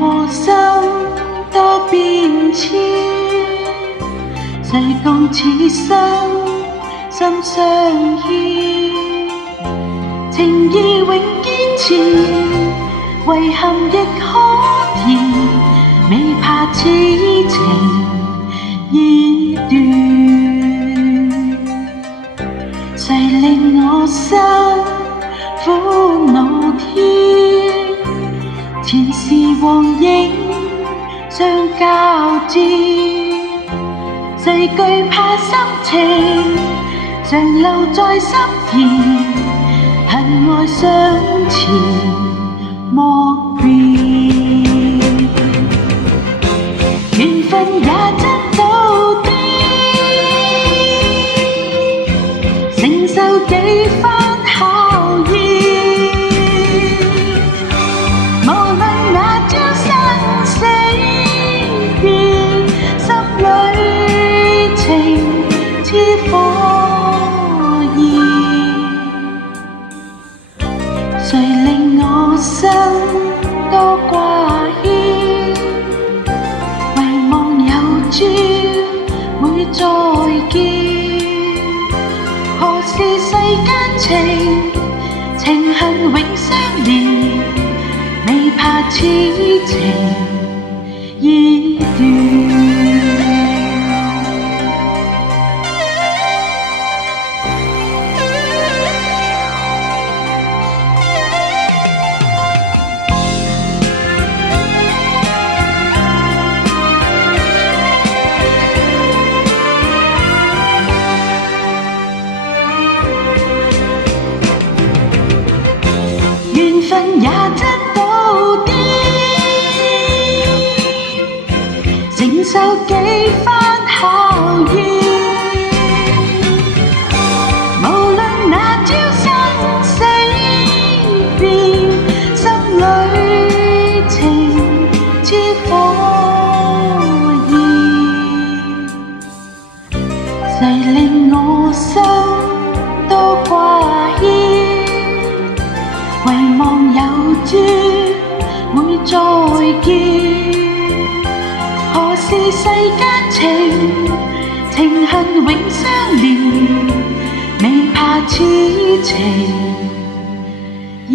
我心多變遷，世共此生心相牽，情義永堅持，遺憾亦可填，未怕此情已斷。誰令我心苦惱添？前事往影相交織，誰懼怕心情常留在心田，恨愛相纏莫變，緣分也真到底，承受幾番考驗，無論那朝生死變，心裏情似火焰。誰令我心多掛牽？遺忘有朝會再見，何時世間情恨永相連，未怕此情已斷。緣分也真到底，承受幾番考驗，無論那朝生死變，心裏情似火焰。誰令我心多掛牽？遺忘有朝會再見，何時世間情恨永相連，未怕此情已